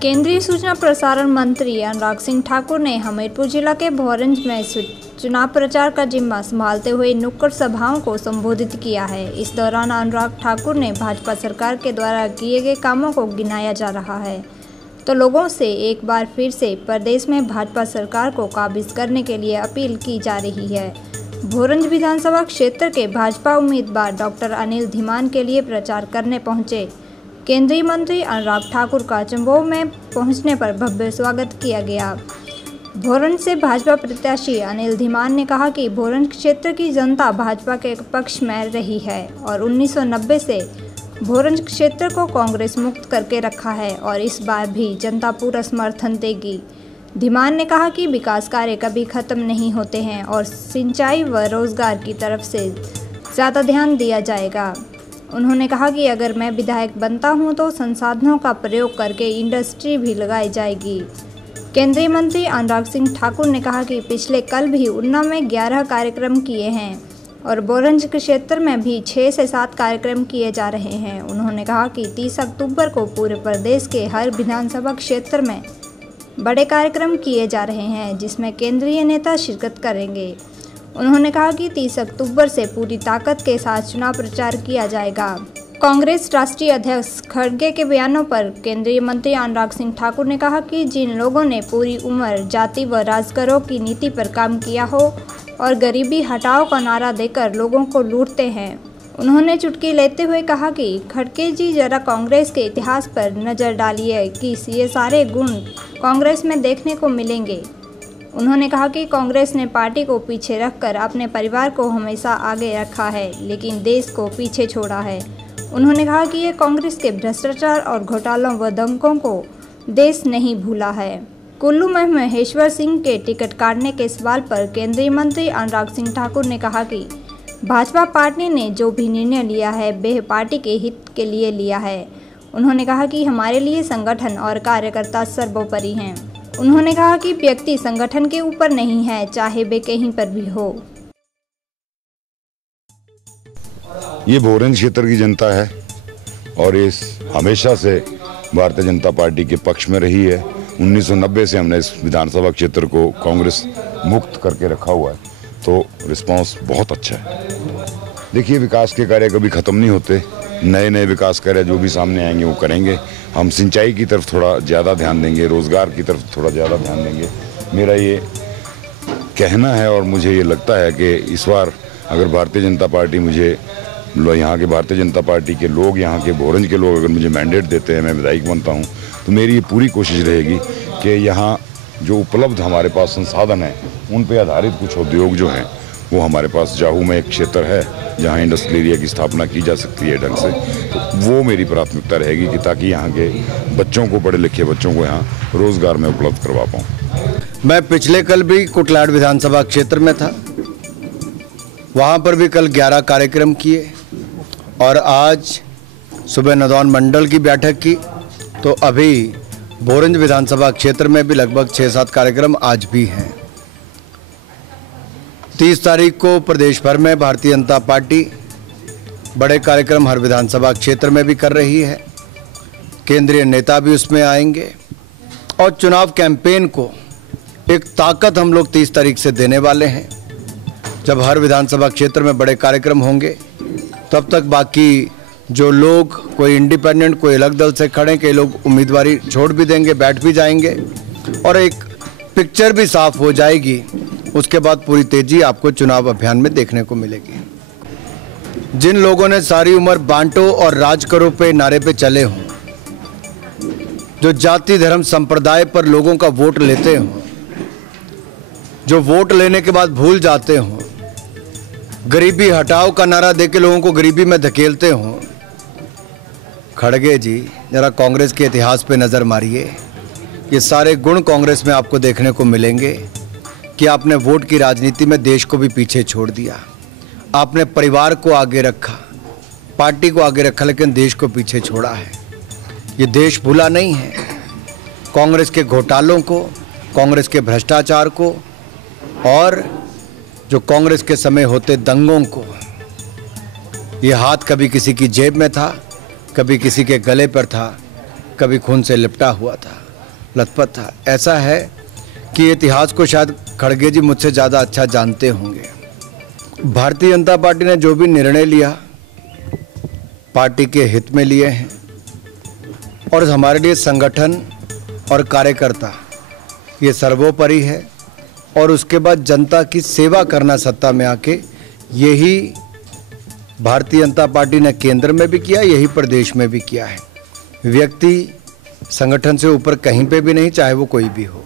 केंद्रीय सूचना प्रसारण मंत्री अनुराग सिंह ठाकुर ने हमीरपुर जिला के भोरंज में चुनाव प्रचार का जिम्मा संभालते हुए नुक्कड़ सभाओं को संबोधित किया है। इस दौरान अनुराग ठाकुर ने भाजपा सरकार के द्वारा किए गए कामों को गिनाया जा रहा है, तो लोगों से एक बार फिर से प्रदेश में भाजपा सरकार को काबिज करने के लिए अपील की जा रही है। भोरंज विधानसभा क्षेत्र के भाजपा उम्मीदवार डॉक्टर अनिल धीमान के लिए प्रचार करने पहुंचे केंद्रीय मंत्री अनुराग ठाकुर का चंबो में पहुंचने पर भव्य स्वागत किया गया। भोरंज से भाजपा प्रत्याशी अनिल धीमान ने कहा कि भोरंज क्षेत्र की जनता भाजपा के पक्ष में रही है और 1990 से भोरंज क्षेत्र को कांग्रेस मुक्त करके रखा है और इस बार भी जनता पूरा समर्थन देगी। धीमान ने कहा कि विकास कार्य कभी खत्म नहीं होते हैं और सिंचाई व रोजगार की तरफ से ज़्यादा ध्यान दिया जाएगा। उन्होंने कहा कि अगर मैं विधायक बनता हूं तो संसाधनों का प्रयोग करके इंडस्ट्री भी लगाई जाएगी। केंद्रीय मंत्री अनुराग सिंह ठाकुर ने कहा कि पिछले कल भी उन्ना में 11 कार्यक्रम किए हैं और भोरंज क्षेत्र में भी 6 से 7 कार्यक्रम किए जा रहे हैं। उन्होंने कहा कि 30 अक्टूबर को पूरे प्रदेश के हर विधानसभा क्षेत्र में बड़े कार्यक्रम किए जा रहे हैं, जिसमें केंद्रीय नेता शिरकत करेंगे। उन्होंने कहा कि 30 अक्टूबर से पूरी ताकत के साथ चुनाव प्रचार किया जाएगा। कांग्रेस राष्ट्रीय अध्यक्ष खड़गे के बयानों पर केंद्रीय मंत्री अनुराग सिंह ठाकुर ने कहा कि जिन लोगों ने पूरी उम्र जाति व राजकरों की नीति पर काम किया हो और गरीबी हटाओ का नारा देकर लोगों को लूटते हैं, उन्होंने चुटकी लेते हुए कहा कि खड़गे जी जरा कांग्रेस के इतिहास पर नज़र डालिए कि ये सारे गुण कांग्रेस में देखने को मिलेंगे। उन्होंने कहा कि कांग्रेस ने पार्टी को पीछे रखकर अपने परिवार को हमेशा आगे रखा है, लेकिन देश को पीछे छोड़ा है। उन्होंने कहा कि ये कांग्रेस के भ्रष्टाचार और घोटालों व दंगों को देश नहीं भूला है। कुल्लू में महेश्वर सिंह के टिकट काटने के सवाल पर केंद्रीय मंत्री अनुराग सिंह ठाकुर ने कहा कि भाजपा पार्टी ने जो भी निर्णय लिया है वह पार्टी के हित के लिए लिया है। उन्होंने कहा कि हमारे लिए संगठन और कार्यकर्ता सर्वोपरि हैं। उन्होंने कहा कि व्यक्ति संगठन के ऊपर नहीं है, चाहे वे कहीं पर भी हो। ये भोरंज क्षेत्र की जनता है और ये हमेशा से भारतीय जनता पार्टी के पक्ष में रही है। 1990 से हमने इस विधानसभा क्षेत्र को कांग्रेस मुक्त करके रखा हुआ है, तो रिस्पांस बहुत अच्छा है। देखिए, विकास के कार्य कभी ख़त्म नहीं होते। नए नए विकास कार्य जो भी सामने आएंगे वो करेंगे। हम सिंचाई की तरफ थोड़ा ज़्यादा ध्यान देंगे, रोज़गार की तरफ थोड़ा ज़्यादा ध्यान देंगे। मेरा ये कहना है और मुझे ये लगता है कि इस बार अगर भारतीय जनता पार्टी मुझे, यहाँ के भारतीय जनता पार्टी के लोग, यहाँ के भोरंज के लोग अगर मुझे मैंडेट देते हैं, मैं विधायक बनता हूँ, तो मेरी ये पूरी कोशिश रहेगी कि यहाँ जो उपलब्ध हमारे पास संसाधन हैं उन पे आधारित कुछ उद्योग जो हैं वो हमारे पास, जाहू में एक क्षेत्र है जहाँ इंडस्ट्रियल एरिया की स्थापना की जा सकती है ढंग से, तो वो मेरी प्राथमिकता रहेगी कि ताकि यहाँ के बच्चों को, पढ़े लिखे बच्चों को यहाँ रोज़गार में उपलब्ध करवा पाऊँ। मैं पिछले कल भी कुटलाड़ विधानसभा क्षेत्र में था, वहाँ पर भी कल 11 कार्यक्रम किए और आज सुबह नदौन मंडल की बैठक की, तो अभी भोरंज विधानसभा क्षेत्र में भी लगभग 6-7 कार्यक्रम आज भी हैं। 30 तारीख को प्रदेश भर में भारतीय जनता पार्टी बड़े कार्यक्रम हर विधानसभा क्षेत्र में भी कर रही है। केंद्रीय नेता भी उसमें आएंगे और चुनाव कैंपेन को एक ताकत हम लोग 30 तारीख से देने वाले हैं। जब हर विधानसभा क्षेत्र में बड़े कार्यक्रम होंगे तब तक बाकी जो लोग, कोई इंडिपेंडेंट, कोई अलग दल से खड़े, कई लोग उम्मीदवारी छोड़ भी देंगे, बैठ भी जाएंगे और एक पिक्चर भी साफ हो जाएगी। उसके बाद पूरी तेजी आपको चुनाव अभियान में देखने को मिलेगी। जिन लोगों ने सारी उम्र बांटो और राज करो पे नारे पे चले हों, जो जाति धर्म संप्रदाय पर लोगों का वोट लेते हों, जो वोट लेने के बाद भूल जाते हों, गरीबी हटाओ का नारा देके लोगों को गरीबी में धकेलते हों, खड़गे जी जरा कांग्रेस के इतिहास पे नज़र मारिए। ये सारे गुण कांग्रेस में आपको देखने को मिलेंगे कि आपने वोट की राजनीति में देश को भी पीछे छोड़ दिया। आपने परिवार को आगे रखा, पार्टी को आगे रखा, लेकिन देश को पीछे छोड़ा है। ये देश भूला नहीं है। कांग्रेस के घोटालों को, कांग्रेस के भ्रष्टाचार को और जो कांग्रेस के समय होते दंगों को। ये हाथ कभी किसी की जेब में था, कभी किसी के गले पर था, कभी खून से लिपटा हुआ था, लथपथ था। ऐसा है कि इतिहास को शायद खड़गे जी मुझसे ज़्यादा अच्छा जानते होंगे। भारतीय जनता पार्टी ने जो भी निर्णय लिया पार्टी के हित में लिए हैं और हमारे लिए संगठन और कार्यकर्ता ये सर्वोपरि है और उसके बाद जनता की सेवा करना सत्ता में आके, यही भारतीय जनता पार्टी ने केंद्र में भी किया, यही प्रदेश में भी किया है। व्यक्ति संगठन से ऊपर कहीं पे भी नहीं, चाहे वो कोई भी हो।